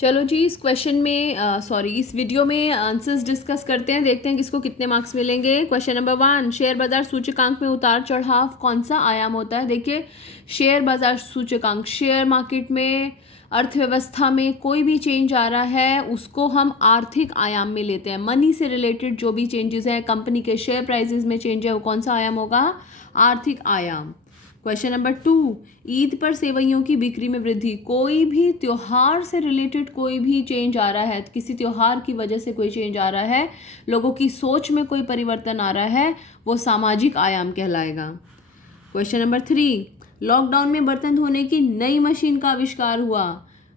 चलो जी, इस क्वेश्चन में इस वीडियो में आंसर्स डिस्कस करते हैं, देखते हैं किसको कितने मार्क्स मिलेंगे। क्वेश्चन नंबर 1, शेयर बाजार सूचकांक में उतार चढ़ाव कौन सा आयाम होता है? देखिए, शेयर बाजार सूचकांक, शेयर मार्केट में, अर्थव्यवस्था में कोई भी चेंज आ रहा है उसको हम आर्थिक आयाम में लेते हैं। मनी से रिलेटेड जो भी चेंजेस है, कंपनी के शेयर प्राइसेस में चेंज है, वो कौन सा आयाम होगा? आर्थिक आयाम। क्वेश्चन नंबर 2, ईद पर सेवइयों की बिक्री में वृद्धि, कोई भी त्योहार से रिलेटेड कोई भी चेंज आ रहा है, किसी त्योहार की वजह से कोई चेंज आ रहा है, लोगों की सोच में कोई परिवर्तन आ रहा है, वो सामाजिक आयाम कहलाएगा। क्वेश्चन नंबर 3, लॉकडाउन में बर्तन धोने की नई मशीन का आविष्कार हुआ।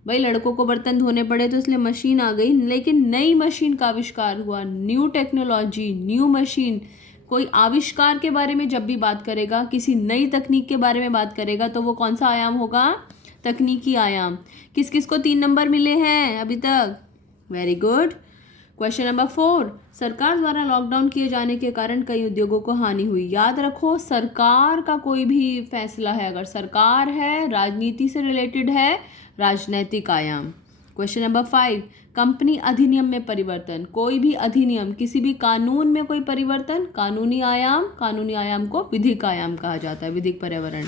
भाई, लड़कों को बर्तन धोने पड़े तो इसलिए मशीन आ गई, लेकिन नई मशीन का आविष्कार हुआ। New technology, new machine. कोई आविष्कार के बारे में जब भी बात करेगा, किसी नई तकनीक के बारे में बात करेगा, तो वो कौन सा आयाम होगा? तकनीकी आयाम। किस किस को 3 नंबर मिले हैं अभी तक? Very good. क्वेश्चन नंबर 4, सरकार द्वारा लॉकडाउन किए जाने के कारण कई उद्योगों को हानि हुई। याद रखो, सरकार का कोई भी फैसला है, अगर सरकार है, राजनीति से रिलेटेड है, राजनैतिक आयाम। क्वेश्चन नंबर 5, कंपनी अधिनियम में परिवर्तन, कोई भी अधिनियम, किसी भी कानून में कोई परिवर्तन, कानूनी आयाम। कानूनी आयाम को विधिक आयाम कहा जाता है, विधिक पर्यावरण।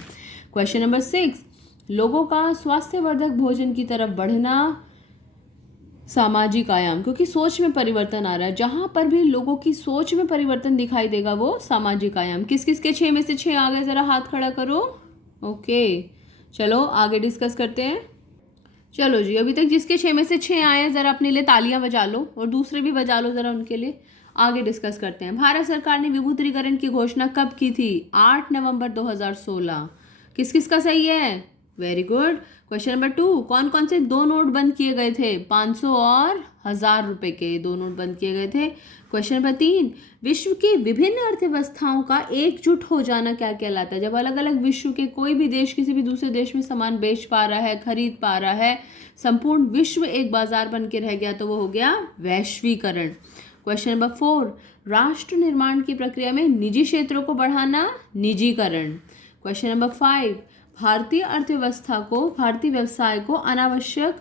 क्वेश्चन नंबर 6, लोगों का स्वास्थ्यवर्धक भोजन की तरफ बढ़ना, सामाजिक आयाम, क्योंकि सोच में परिवर्तन आ रहा है, जहां पर भी लोगों की सोच में परिवर्तन दिखाई देगा वो सामाजिक आयाम। किस किस के 6 में से 6 आ गए? जरा हाथ खड़ा करो। ओके, चलो आगे डिस्कस करते हैं। चलो जी, अभी तक जिसके 6 में से 6 आए हैं, ज़रा अपने लिए तालियां बजा लो और दूसरे भी बजा लो ज़रा उनके लिए। आगे डिस्कस करते हैं। भारत सरकार ने विमुद्रीकरण की घोषणा कब की थी? 8 नवंबर 2016। किस किस का सही है? Very good. क्वेश्चन नंबर 2, कौन कौन से 2 नोट बंद किए गए थे? 500 और 1000 रुपए के 2 नोट बंद किए गए थे। क्वेश्चन नंबर 3, विश्व की विभिन्न अर्थव्यवस्थाओं का एकजुट हो जाना क्या कहलाता है? जब अलग अलग विश्व के कोई भी देश किसी भी दूसरे देश में सामान बेच पा रहा है, खरीद पा रहा है, संपूर्ण विश्व एक बाजार बन के रह गया, तो वो हो गया वैश्वीकरण। क्वेश्चन नंबर 4, राष्ट्र निर्माण की प्रक्रिया में निजी क्षेत्रों को बढ़ाना, निजीकरण। क्वेश्चन नंबर 5, भारतीय अर्थव्यवस्था को, भारतीय व्यवसाय को अनावश्यक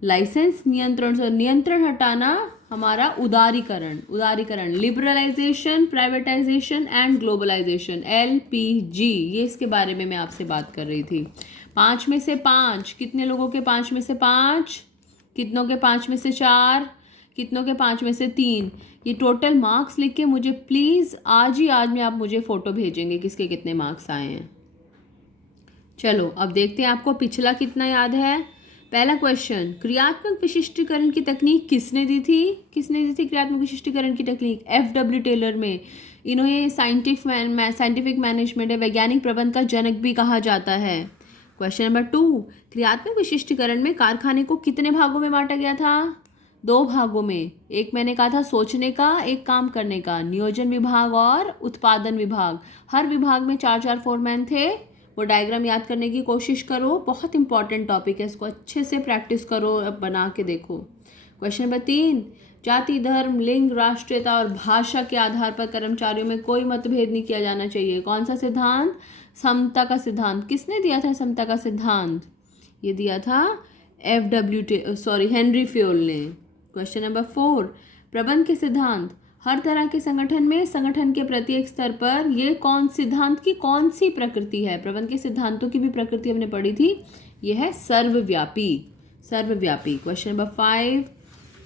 लाइसेंस नियंत्रण से नियंत्रण हटाना, हमारा उदारीकरण। उदारीकरण, liberalisation, privatisation and globalisation, LPG, ये इसके बारे में मैं आपसे बात कर रही थी। 5 में से 5, कितने लोगों के 5 में से 5? कितनों के 5 में से 4? कितनों के 5 में से 3? ये टोटल मार्क्स लिख के मुझे प्लीज़ आज ही आज में आप मुझे फ़ोटो भेजेंगे किसके कितने मार्क्स आए हैं। चलो अब देखते हैं आपको पिछला कितना याद है। पहला क्वेश्चन, क्रियात्मक विशिष्टीकरण की तकनीक किसने दी थी? किसने दी थी क्रियात्मक विशिष्टीकरण की तकनीक? FW टेलर में। इन्हें साइंटिफिक मैनेजमेंट है, वैज्ञानिक प्रबंध का जनक भी कहा जाता है। क्वेश्चन नंबर 2, क्रियात्मक विशिष्टीकरण में कारखाने को कितने भागों में बांटा गया था? 2 भागों में। एक मैंने कहा था सोचने का, एक काम करने का, नियोजन विभाग और उत्पादन विभाग। हर विभाग में 4-4 फोरमैन थे। वो डायग्राम याद करने की कोशिश करो, बहुत इंपॉर्टेंट टॉपिक है, इसको अच्छे से प्रैक्टिस करो, अब बना के देखो। क्वेश्चन नंबर 3, जाति, धर्म, लिंग, राष्ट्रीयता और भाषा के आधार पर कर्मचारियों में कोई मतभेद नहीं किया जाना चाहिए। कौन सा सिद्धांत? समता का सिद्धांत। किसने दिया था समता का सिद्धांत? ये दिया था हेनरी फ्योल ने। क्वेश्चन नंबर 4, प्रबंध के सिद्धांत, हर तरह के संगठन में संगठन के प्रत्येक स्तर पर ये कौन सिद्धांत की कौन सी प्रकृति है? प्रबंध के सिद्धांतों की भी प्रकृति हमने पढ़ी थी, यह है सर्वव्यापी। सर्वव्यापी। क्वेश्चन नंबर 5,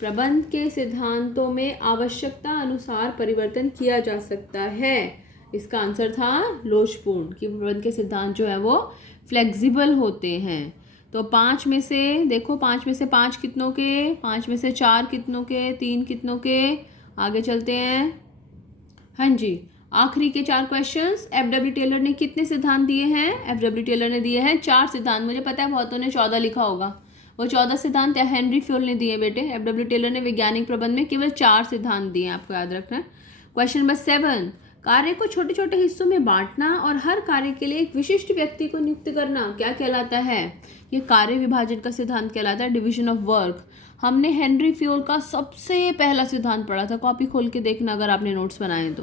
प्रबंध के सिद्धांतों में आवश्यकता अनुसार परिवर्तन किया जा सकता है। इसका आंसर था लोचपूर्ण, कि प्रबंध के सिद्धांत जो है वो फ्लेक्सिबल होते हैं। तो 5 में से देखो, 5 में से 5 कितनों के? 5 में से 4 कितनों के? 3 कितनों के? आगे चलते हैं। हाँ जी, आखिरी के 4 क्वेश्चंस। FW टेलर ने कितने सिद्धांत दिए हैं? FW टेलर ने दिए हैं 4 सिद्धांत। मुझे पता है बहुतों ने 14 लिखा होगा, वो 14 सिद्धांत हेनरी फ्योल ने दिए बेटे। FW टेलर ने वैज्ञानिक प्रबंध में केवल 4 सिद्धांत दिए, आपको याद रखना है। क्वेश्चन नंबर 7, कार्य को छोटे छोटे हिस्सों में बांटना और हर कार्य के लिए एक विशिष्ट व्यक्ति को नियुक्त करना क्या कहलाता है? ये कार्य विभाजन का सिद्धांत कहलाता है, डिवीजन ऑफ वर्क। हमने हेनरी फ्योल का सबसे पहला सिद्धांत पढ़ा था, कॉपी खोल के देखना अगर आपने नोट्स बनाए तो।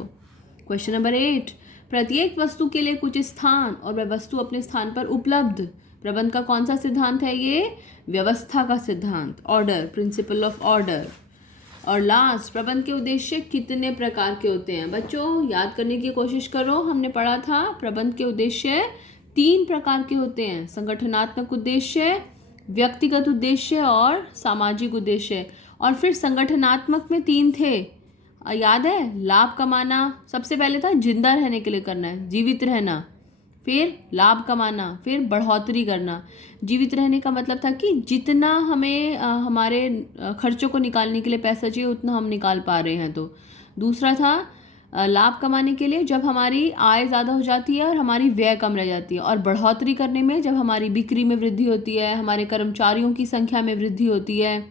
क्वेश्चन नंबर 8, प्रत्येक वस्तु के लिए कुछ स्थान और वह वस्तु अपने स्थान पर उपलब्ध प्रबंध का कौन सा सिद्धांत है ये? व्यवस्था का सिद्धांत, ऑर्डर, प्रिंसिपल ऑफ ऑर्डर। और लास्ट, प्रबंध के उद्देश्य कितने प्रकार के होते हैं? बच्चों याद करने की कोशिश करो, हमने पढ़ा था प्रबंध के उद्देश्य 3 प्रकार के होते हैं, संगठनात्मक उद्देश्य, व्यक्तिगत उद्देश्य और सामाजिक उद्देश्य। और फिर संगठनात्मक में 3 थे, याद है? लाभ कमाना, सबसे पहले था जिंदा रहने के लिए करना है, जीवित रहना, फिर लाभ कमाना, फिर बढ़ोतरी करना। जीवित रहने का मतलब था कि जितना हमें हमारे खर्चों को निकालने के लिए पैसा चाहिए उतना हम निकाल पा रहे हैं। तो दूसरा था लाभ कमाने के लिए, जब हमारी आय ज़्यादा हो जाती है और हमारी व्यय कम रह जाती है। और बढ़ोतरी करने में, जब हमारी बिक्री में वृद्धि होती है, हमारे कर्मचारियों की संख्या में वृद्धि होती है,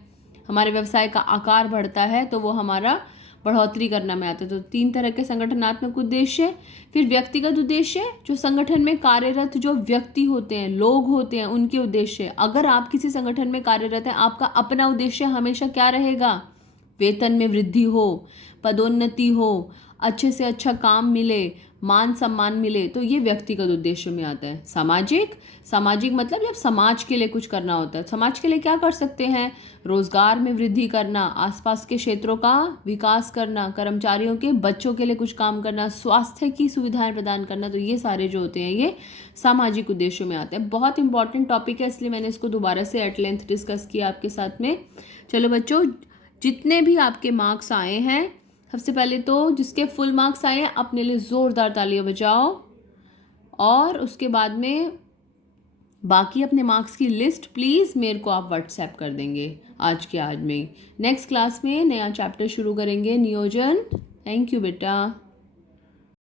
हमारे व्यवसाय का आकार बढ़ता है, तो वो हमारा बढ़ोतरी करना में आता है। तो 3 तरह के संगठनात्मक उद्देश्य। फिर व्यक्तिगत उद्देश्य, जो संगठन में कार्यरत जो व्यक्ति होते हैं, लोग होते हैं, उनके उद्देश्य। अगर आप किसी संगठन में कार्यरत हैं, आपका अपना उद्देश्य हमेशा क्या रहेगा? वेतन में वृद्धि हो, पदोन्नति हो, अच्छे से अच्छा काम मिले, मान सम्मान मिले, तो ये व्यक्तिगत उद्देश्य में आता है। सामाजिक मतलब जब समाज के लिए कुछ करना होता है। समाज के लिए क्या कर सकते हैं? रोजगार में वृद्धि करना, आसपास के क्षेत्रों का विकास करना, कर्मचारियों के बच्चों के लिए कुछ काम करना, स्वास्थ्य की सुविधाएं प्रदान करना। तो ये सारे जो होते हैं ये सामाजिक उद्देश्यों में आते हैं। बहुत इंपॉर्टेंट टॉपिक है, इसलिए मैंने इसको दोबारा से एट लेंथ डिस्कस किया आपके साथ में। चलो बच्चों, जितने भी आपके मार्क्स आए हैं, सबसे पहले तो जिसके फुल मार्क्स आए हैं अपने लिए ज़ोरदार तालियां बजाओ, और उसके बाद में बाकी अपने मार्क्स की लिस्ट प्लीज़ मेरे को आप व्हाट्सएप कर देंगे आज के आज में। नेक्स्ट क्लास में नया चैप्टर शुरू करेंगे, नियोजन। थैंक यू बेटा।